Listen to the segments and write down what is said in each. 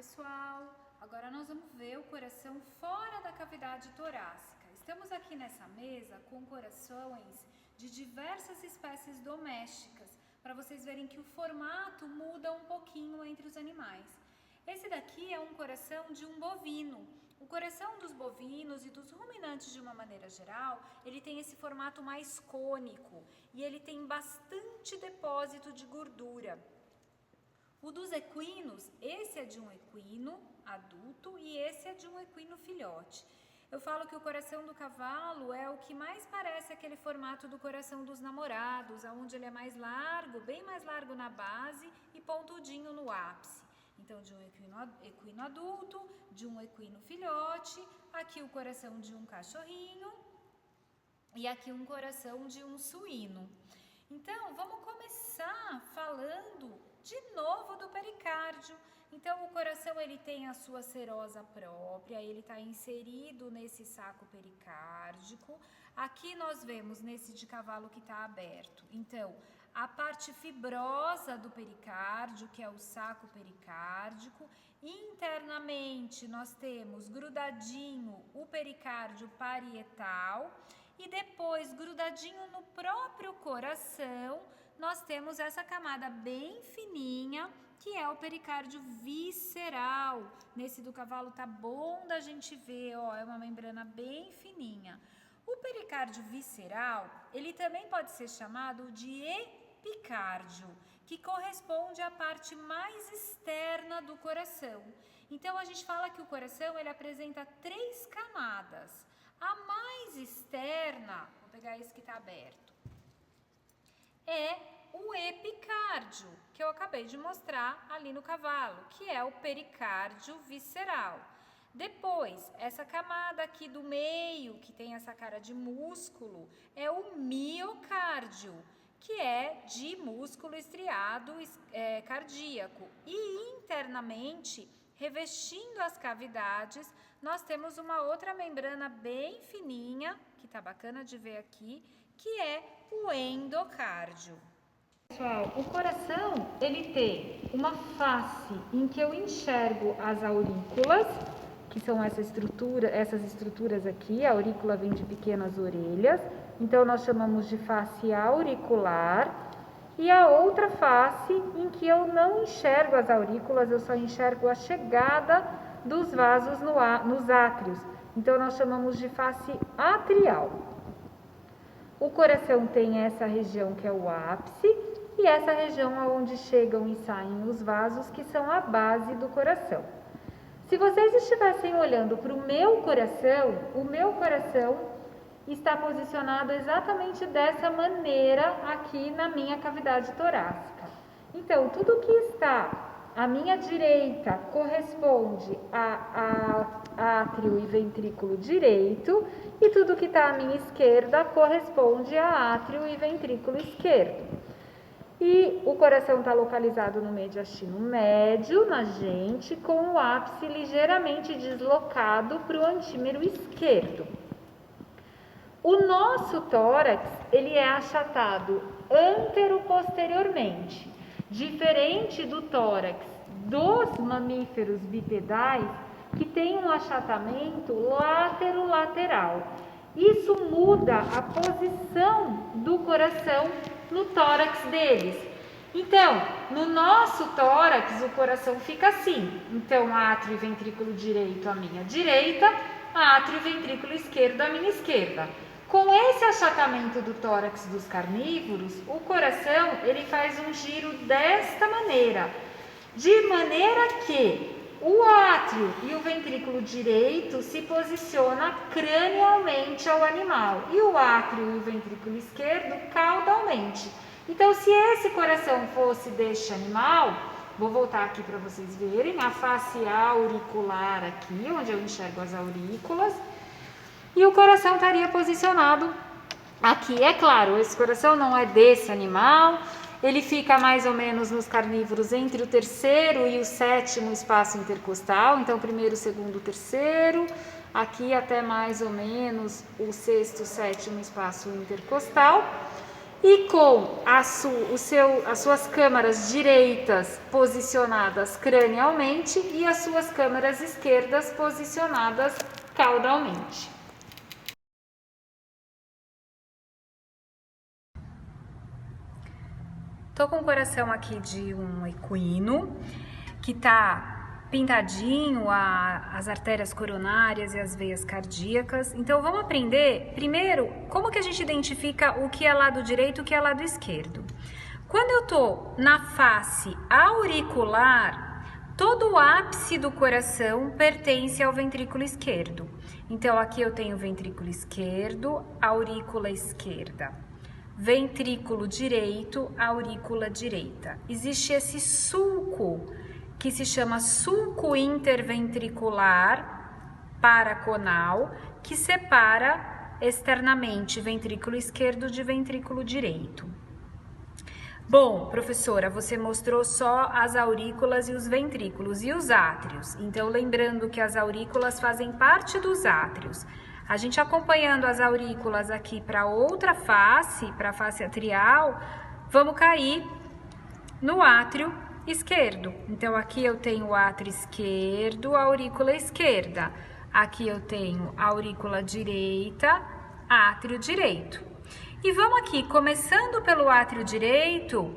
pessoal, agora nós vamos ver o coração fora da cavidade torácica. Estamos aqui nessa mesa com corações de diversas espécies domésticas, para vocês verem que o formato muda um pouquinho entre os animais. Esse daqui é um coração de um bovino. O coração dos bovinos e dos ruminantes de uma maneira geral, ele tem esse formato mais cônico e ele tem bastante depósito de gordura. O dos equinos, esse é de um equino adulto e esse é de um equino filhote. Eu falo que o coração do cavalo é o que mais parece aquele formato do coração dos namorados, onde ele é mais largo, bem mais largo na base e pontudinho no ápice. Então, de um equino adulto, de um equino filhote, aqui o coração de um cachorrinho e aqui um coração de um suíno. Então, vamos começar falando de novo do pericárdio. Então, o coração ele tem a sua serosa própria, ele está inserido nesse saco pericárdico. Aqui nós vemos nesse de cavalo que está aberto. Então, a parte fibrosa do pericárdio, que é o saco pericárdico. Internamente, nós temos grudadinho o pericárdio parietal. E depois, grudadinho no próprio coração, nós temos essa camada bem fininha, que é o pericárdio visceral. Nesse do cavalo tá bom da gente ver, ó, é uma membrana bem fininha. O pericárdio visceral, ele também pode ser chamado de epicárdio, que corresponde à parte mais externa do coração. Então, a gente fala que o coração, ele apresenta 3 camadas. A mais externa, vou pegar esse que está aberto, é o epicárdio, que eu acabei de mostrar ali no cavalo, que é o pericárdio visceral. Depois, essa camada aqui do meio, que tem essa cara de músculo, é o miocárdio, que é de músculo estriado cardíaco. E internamente, revestindo as cavidades, nós temos uma outra membrana bem fininha, que tá bacana de ver aqui, que é o endocárdio. Pessoal, o coração, ele tem uma face em que eu enxergo as aurículas, que são essas estruturas aqui. A aurícula vem de pequenas orelhas, então nós chamamos de face auricular. E a outra face em que eu não enxergo as aurículas, eu só enxergo a chegada dos vasos nos átrios. Então, nós chamamos de face atrial. O coração tem essa região que é o ápice e essa região onde chegam e saem os vasos, que são a base do coração. Se vocês estivessem olhando para o meu coração está posicionado exatamente dessa maneira aqui na minha cavidade torácica. Então, tudo que está à minha direita corresponde a átrio e ventrículo direito, e tudo que está à minha esquerda corresponde a átrio e ventrículo esquerdo. E o coração está localizado no mediastino médio, na gente, com o ápice ligeiramente deslocado para o antímero esquerdo. O nosso tórax, ele é achatado antero-posteriormente, diferente do tórax dos mamíferos bipedais, que tem um achatamento látero-lateral. Isso muda a posição do coração no tórax deles. Então, no nosso tórax, o coração fica assim. Então, átrio e ventrículo direito à minha direita, átrio e ventrículo esquerdo à minha esquerda. Com esse achatamento do tórax dos carnívoros, o coração ele faz um giro desta maneira, de maneira que o átrio e o ventrículo direito se posiciona cranialmente ao animal e o átrio e o ventrículo esquerdo caudalmente. Então, se esse coração fosse deste animal, vou voltar aqui para vocês verem, a face auricular aqui, onde eu enxergo as aurículas, e o coração estaria posicionado aqui. É claro, esse coração não é desse animal, ele fica mais ou menos nos carnívoros entre o 3º e o 7º espaço intercostal. Então, 1º, 2º, 3º, aqui até mais ou menos o 6º, 7º espaço intercostal. e com as suas câmaras direitas posicionadas cranialmente e as suas câmaras esquerdas posicionadas caudalmente. Tô com o coração aqui de um equino que tá pintadinho as artérias coronárias e as veias cardíacas. Então vamos aprender primeiro como que a gente identifica o que é lado direito e o que é lado esquerdo. Quando eu tô na face auricular, todo o ápice do coração pertence ao ventrículo esquerdo. Então aqui eu tenho ventrículo esquerdo, aurícula esquerda. Ventrículo direito, aurícula direita. Existe esse sulco que se chama sulco interventricular paraconal, que separa externamente ventrículo esquerdo de ventrículo direito. Bom, professora, você mostrou só as aurículas e os ventrículos e os átrios. Então, lembrando que as aurículas fazem parte dos átrios. A gente acompanhando as aurículas aqui para outra face, para a face atrial, vamos cair no átrio esquerdo. Então, aqui eu tenho o átrio esquerdo, a aurícula esquerda. Aqui eu tenho a aurícula direita, átrio direito. E vamos aqui, começando pelo átrio direito,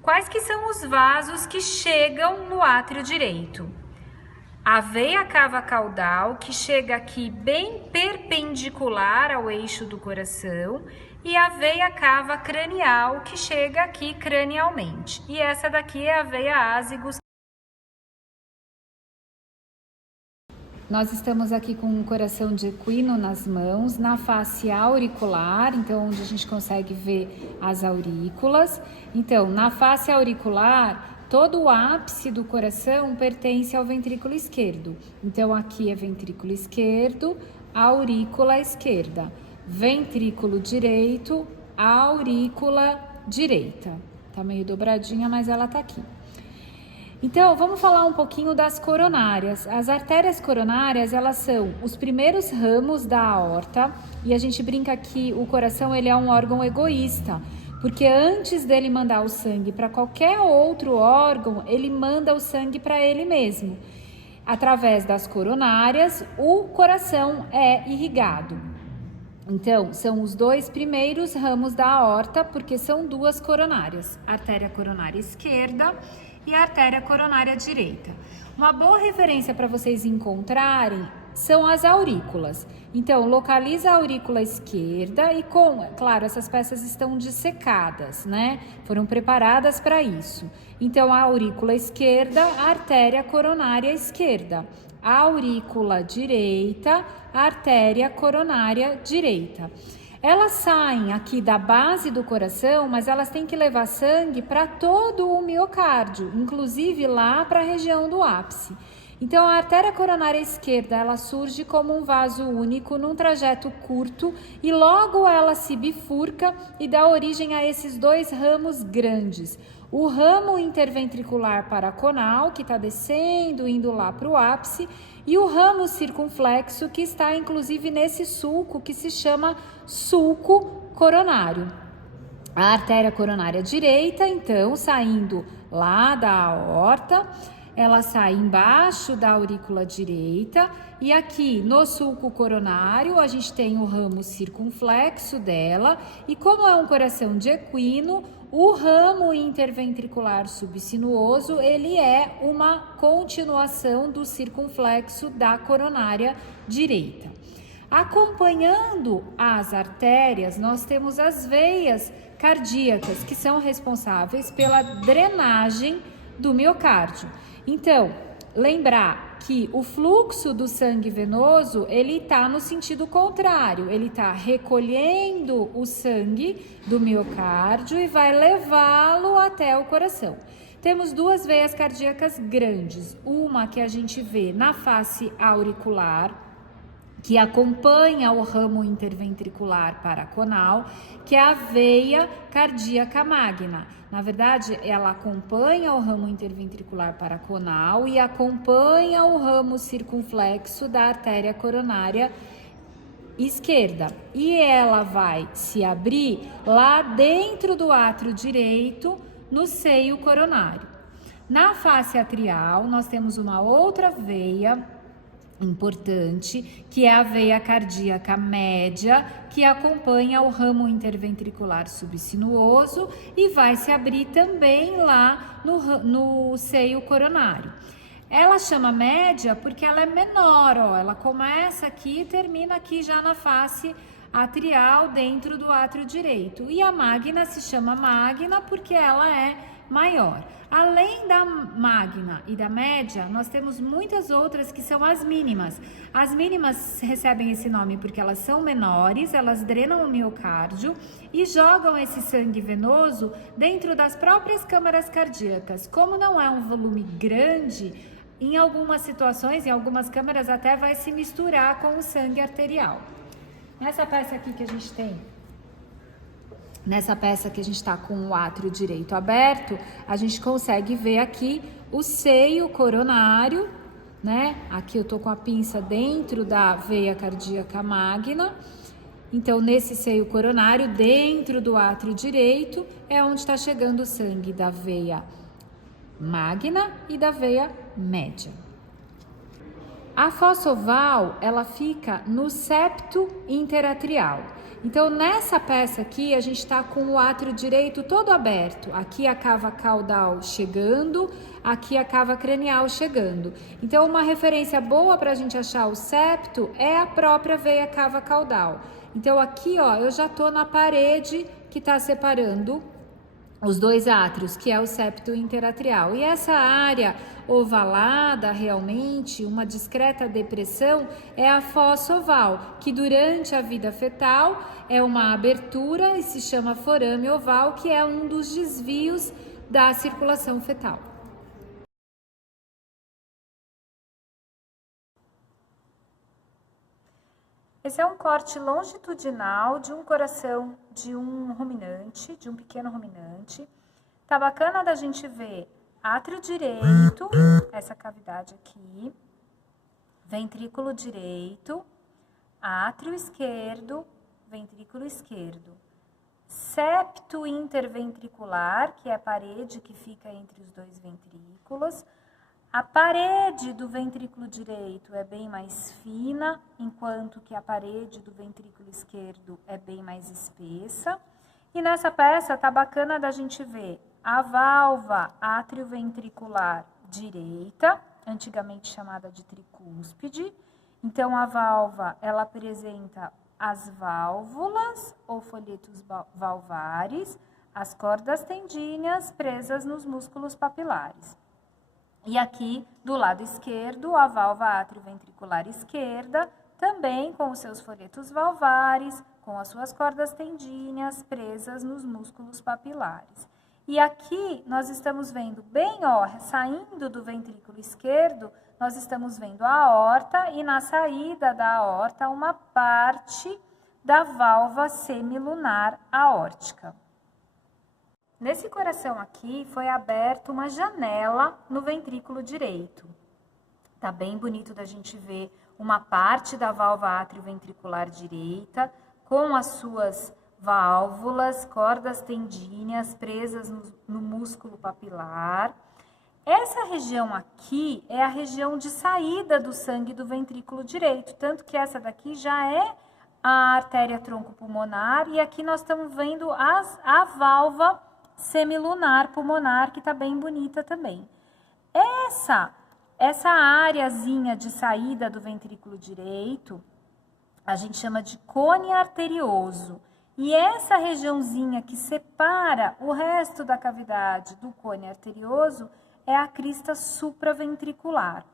quais que são os vasos que chegam no átrio direito? A veia cava caudal, que chega aqui bem perpendicular ao eixo do coração, e a veia cava cranial, que chega aqui cranialmente. E essa daqui é a veia ásigos. Nós estamos aqui com um coração de equino nas mãos, na face auricular, então onde a gente consegue ver as aurículas. Então, na face auricular, todo o ápice do coração pertence ao ventrículo esquerdo. Então, aqui é ventrículo esquerdo, aurícula esquerda. Ventrículo direito, aurícula direita. Tá meio dobradinha, mas ela tá aqui. Então, vamos falar um pouquinho das coronárias. As artérias coronárias, elas são os primeiros ramos da aorta, e a gente brinca que o coração ele é um órgão egoísta, porque antes dele mandar o sangue para qualquer outro órgão, ele manda o sangue para ele mesmo. Através das coronárias, o coração é irrigado. Então, são os dois primeiros ramos da aorta, porque são duas coronárias, a artéria coronária esquerda e a artéria coronária direita. Uma boa referência para vocês encontrarem são as aurículas. Então, localiza a aurícula esquerda e claro, essas peças estão dissecadas, né? Foram preparadas para isso. Então, a aurícula esquerda, a artéria coronária esquerda. A aurícula direita, a artéria coronária direita. Elas saem aqui da base do coração, mas elas têm que levar sangue para todo o miocárdio, inclusive lá para a região do ápice. Então, a artéria coronária esquerda, ela surge como um vaso único num trajeto curto e logo ela se bifurca e dá origem a esses dois ramos grandes. O ramo interventricular paraconal, que está descendo, indo lá para o ápice, e o ramo circunflexo, que está inclusive nesse sulco, que se chama sulco coronário. A artéria coronária direita, então, saindo lá da aorta, ela sai embaixo da aurícula direita e aqui no sulco coronário a gente tem o ramo circunflexo dela e como é um coração de equino, o ramo interventricular subsinuoso, ele é uma continuação do circunflexo da coronária direita. Acompanhando as artérias, nós temos as veias cardíacas, que são responsáveis pela drenagem do miocárdio. Então, lembrar que o fluxo do sangue venoso, ele está no sentido contrário, ele está recolhendo o sangue do miocárdio e vai levá-lo até o coração. Temos duas veias cardíacas grandes, uma que a gente vê na face auricular, que acompanha o ramo interventricular paraconal, que é a veia cardíaca magna. Na verdade, ela acompanha o ramo interventricular paraconal e acompanha o ramo circunflexo da artéria coronária esquerda. E ela vai se abrir lá dentro do átrio direito, no seio coronário. Na face atrial, nós temos uma outra veia importante, que é a veia cardíaca média, que acompanha o ramo interventricular subsinuoso e vai se abrir também lá no seio coronário. Ela chama média porque ela é menor, ó, ela começa aqui e termina aqui já na face atrial dentro do átrio direito. E a magna se chama magna porque ela é maior. Além da magna e da média, nós temos muitas outras que são as mínimas. As mínimas recebem esse nome porque elas são menores, elas drenam o miocárdio e jogam esse sangue venoso dentro das próprias câmaras cardíacas. Como não é um volume grande, em algumas situações, em algumas câmaras até vai se misturar com o sangue arterial. Nessa peça aqui que a gente tem, nessa peça que a gente está com o átrio direito aberto, a gente consegue ver aqui o seio coronário, né? Aqui eu tô com a pinça dentro da veia cardíaca magna. Então, nesse seio coronário, dentro do átrio direito, é onde está chegando o sangue da veia magna e da veia média. A fossa oval, ela fica no septo interatrial. Então, nessa peça aqui, a gente está com o átrio direito todo aberto. Aqui a cava caudal chegando, aqui a cava cranial chegando. Então, uma referência boa para a gente achar o septo é a própria veia cava caudal. Então, aqui, ó, eu já tô na parede que está separando os dois átrios, que é o septo interatrial. E essa área ovalada, realmente, uma discreta depressão, é a fossa oval, que durante a vida fetal é uma abertura e se chama forame oval, que é um dos desvios da circulação fetal. Esse é um corte longitudinal de um coração de um ruminante, de um pequeno ruminante. Tá bacana da gente ver átrio direito, essa cavidade aqui, ventrículo direito, átrio esquerdo, ventrículo esquerdo, septo interventricular, que é a parede que fica entre os dois ventrículos. A parede do ventrículo direito é bem mais fina, enquanto que a parede do ventrículo esquerdo é bem mais espessa. E nessa peça tá bacana da gente ver a válvula atrioventricular direita, antigamente chamada de tricúspide. Então, a válvula, ela apresenta as válvulas ou folhetos valvares, as cordas tendíneas presas nos músculos papilares. E aqui, do lado esquerdo, a válvula atrioventricular esquerda, também com os seus folhetos valvares, com as suas cordas tendíneas presas nos músculos papilares. E aqui, nós estamos vendo bem, ó, saindo do ventrículo esquerdo, nós estamos vendo a aorta e na saída da aorta, uma parte da válvula semilunar aórtica. Nesse coração aqui, foi aberta uma janela no ventrículo direito. Tá bem bonito da gente ver uma parte da válvula atrioventricular direita, com as suas válvulas, cordas tendíneas presas no músculo papilar. Essa região aqui é a região de saída do sangue do ventrículo direito, tanto que essa daqui já é a artéria troncopulmonar, e aqui nós estamos vendo a válvula semilunar pulmonar, que está bem bonita também. Essa areazinha de saída do ventrículo direito, a gente chama de cone arterioso. E essa regiãozinha que separa o resto da cavidade do cone arterioso é a crista supraventricular.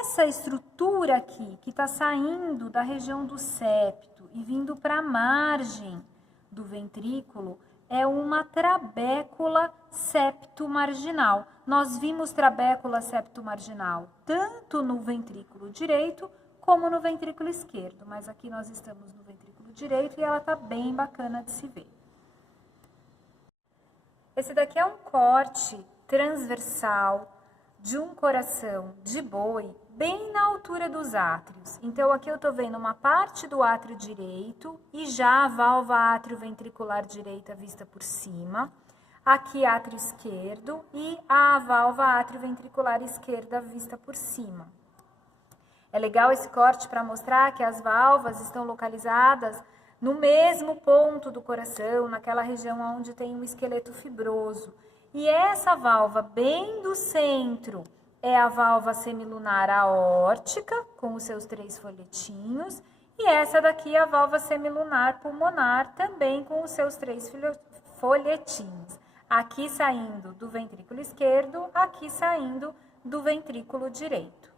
Essa estrutura aqui, que está saindo da região do septo e vindo para a margem do ventrículo, é uma trabécula septomarginal. Nós vimos trabécula septomarginal tanto no ventrículo direito como no ventrículo esquerdo, mas aqui nós estamos no ventrículo direito e ela tá bem bacana de se ver. Esse daqui é um corte transversal de um coração de boi bem na altura dos átrios. Então, aqui eu estou vendo uma parte do átrio direito e já a válvula átrio-ventricular direita vista por cima. Aqui, átrio esquerdo e a válvula átrio-ventricular esquerda vista por cima. É legal esse corte para mostrar que as válvulas estão localizadas no mesmo ponto do coração, naquela região onde tem um esqueleto fibroso. E essa válvula bem do centro é a válvula semilunar aórtica, com os seus 3 folhetinhos, e essa daqui é a válvula semilunar pulmonar, também com os seus 3 folhetinhos. Aqui saindo do ventrículo esquerdo, aqui saindo do ventrículo direito.